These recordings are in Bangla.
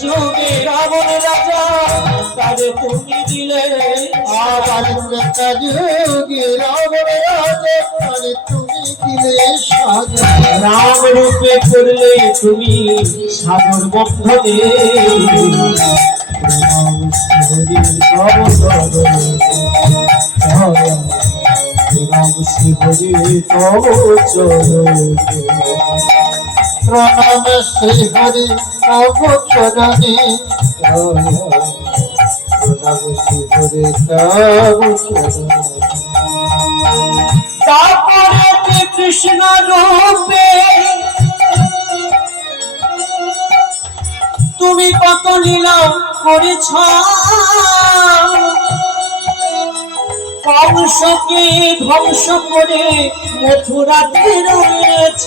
যুগে রাবণ রাজা তারে তুমি দিলে, আবার যুগে রাবণ রাজা তারে তুমি দিলে সাজা। রাম রূপে করলে তুমি সাগর বন্ধনে, রাম শ্রী হরি তব চরণে, রাম শ্রী হরি তব চরণে, প্রণাম শ্রী হরি তব চরণে, প্রণাম শ্রী হরি তব চরণে। তারপরে কৃষ্ণ রূপে তুমি কত লীলা করেছ, কংসকে ধ্বংস করে মথুরাতে রয়েছ।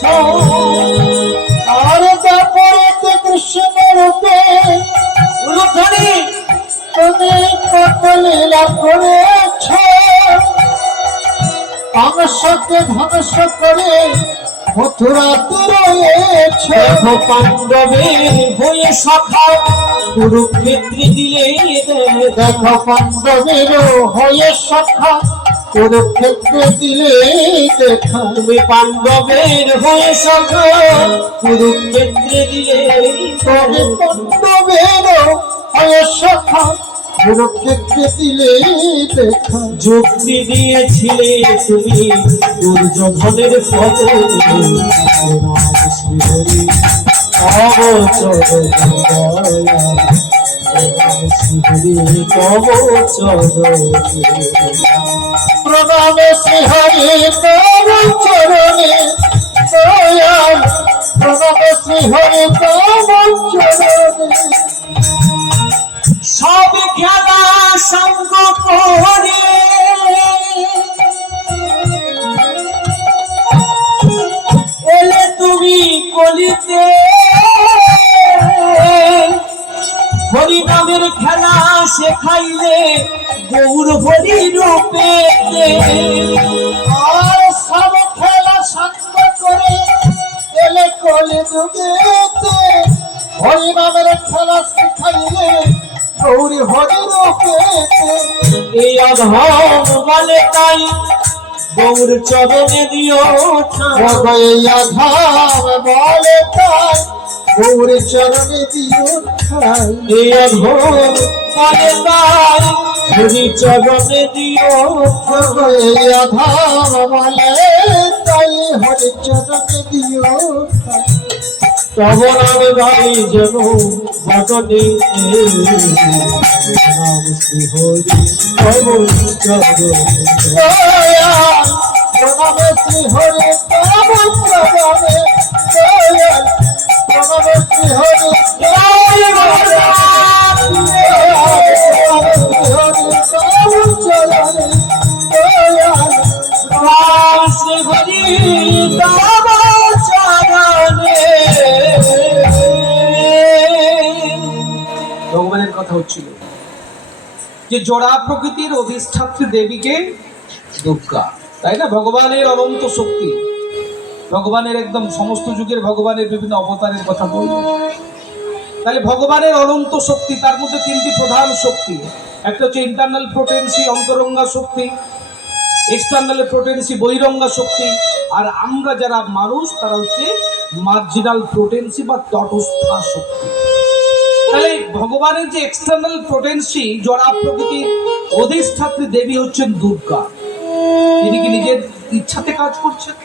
আর তারপরে কৃষ্ণ রূপে রূপধরে তুমি কত লীলা করেছ, কংসকে ধ্বংস করে মথুরাতে রয়েছ। পাণ্ডবের হয়ে সখা কুরুক্ষেত্রে দিলে, দেখো পাণ্ডবের হয়ে সখা কুরুক্ষেত্রে দিলে দেখা। তুমি পাণ্ডবের হয়ে সখা কুরুক্ষেত্রে দিলে, তবে পাণ্ডবের হয়ে সখা কুরুক্ষেত্রে দিলে দেখা। যুক্তি দিয়েছিলে তুমি দুর্যোধনের পদে, শ্রী হরি তব চরণে, শ্রী হরি তব চরণে, প্রণাম শ্রী হরি তব চরণে, দয়াল প্রণাম শ্রী হরি তব চরণে। সব খেলা সঙ্গ করে এলে তুমি কলিতে, হরিনামের খেলা শেখাইলে গৌর হরি রূপে। আর সব খেলা সঙ্গ করে এলে কলি যুগেতে, হরিনামের খেলা শিখাইলে গৌরী হরি রূপেতে। এই অধম বলে তাই গৌর চরণে দিও ঠাঁই। ধাম বলে তাই গৌর চরণে দিও ঠাই। এই অধম বলে তাই হরি চরণে দিও ঠাঁই। ধাম বলে তাই হরি চরণে দিও ঠাই। তব নাম গাই যেন ভজনে, নাম শ্রী হরি তব চরণে, প্রণাম শ্রী হরি তব চরণে, প্রণাম শ্রী হরি শ্রী হরি তব চরণে। ভগবানের কথা হচ্ছিল যে জোড়া প্রকৃতির অধিষ্ঠাত্রী দেবীকে দুর্গা, তাই না? ভগবানের অনন্ত শক্তি, ভগবানের একদম সমস্ত যুগের ভগবানের বিভিন্ন অবতারের কথা বলবো। তাহলে ভগবানের অনন্ত শক্তি, তার মধ্যে তিনটি প্রধান শক্তি। একটা হচ্ছে ইন্টারনাল পোটেন্সি, অন্তরঙ্গা শক্তি, এক্সটার্নাল পোটেন্সি, বহিরঙ্গা শক্তি, আর আমরা যারা মানুষ তারা হচ্ছে মার্জিনাল পোটেন্সি বা তটস্থা শক্তি। তাহলে ভগবানের যে এক্সটার্নাল পোটেন্সি, জড়া প্রকৃতির অধিষ্ঠাত্রী দেবী হচ্ছেন দুর্গা। তিনি কি নিজের ইচ্ছাতে কাজ করছেন?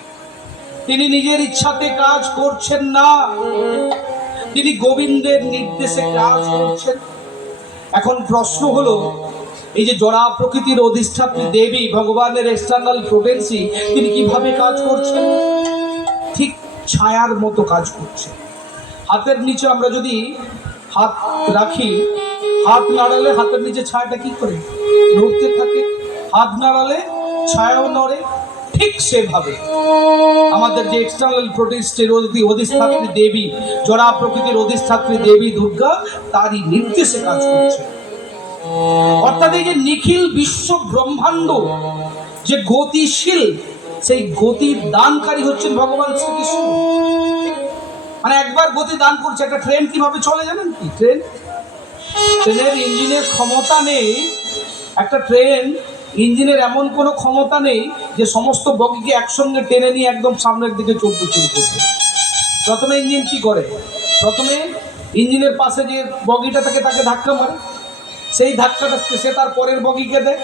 তিনি নিজের ইচ্ছাতে কাজ করছেন না, তিনি গোবিন্দের নির্দেশে কাজ করছেন। এখন প্রশ্ন হলো, এই যে জড়া প্রকৃতির অধিষ্ঠাত্রী দেবী, ভগবানের এক্সটার্নাল পোটেন্সি, তিনি কিভাবে কাজ করছেন? ঠিক ছায়ার মতো কাজ করছেন। হাতের নিচে আমরা যদি হাত রাখি, হাত নাড়ালে হাতের নিচে ছায়াটা কি করে নড়তে থাকে, হাত নাড়ালে ছায়াও নড়ে। ঠিক সেভাবে আমাদের যে এক্সটার্নাল পোটেন্সির অধিষ্ঠাত্রী দেবী, জড়া প্রকৃতির অধিষ্ঠাত্রী দেবী দুর্গা, তারই নির্দেশে কাজ করছে। অর্থাৎ এই যে নিখিল বিশ্ব ব্রহ্মাণ্ড যে গতিশীল, সেই গতির দানকারী হচ্ছেন ভগবান শ্রীকৃষ্ণ। মানে একবার গতি দান করছে। একটা ট্রেন কিভাবে চলে জানেন কি? ট্রেনের ইঞ্জিনের ক্ষমতা নেই, একটা ট্রেন ইঞ্জিনের এমন কোনো ক্ষমতা নেই যে সমস্ত বগিকে একসঙ্গে টেনে নিয়ে একদম সামনের দিকে চলতে শুরু করবে। প্রথমে ইঞ্জিন কি করে? প্রথমে ইঞ্জিনের পাশে যে বগিটা থাকে তাকে ধাক্কা মারে, সেই ধাক্কাটা সে তার পরের বগিকে দেয়,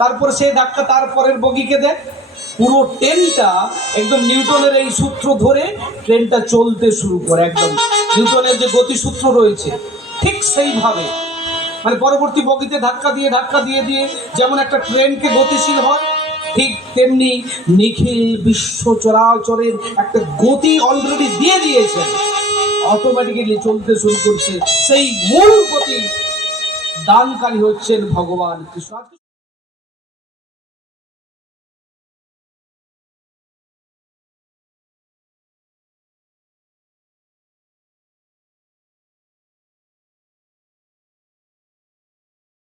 তারপর সেই ধাক্কা তার পরের বগিকে দেয়। পুরো ট্রেনটা একদম নিউটনের এই সূত্র ধরে ট্রেনটা চলতে শুরু করে। একদম নিউটনের যে গতিসূত্র রয়েছে ঠিক সেইভাবে, মানে পরবর্তী বগিতে ধাক্কা দিয়ে দিয়ে যেমন একটা ট্রেনকে গতিশীল হয়, ঠিক তেমনি নিখিল বিশ্ব চরাচরের একটা গতি অলরেডি দিয়ে দিয়েছে, অটোমেটিক্যালি চলতে শুরু করছে। সেই মূল গতি দানকারী হচ্ছেন ভগবান কৃষ্ণ।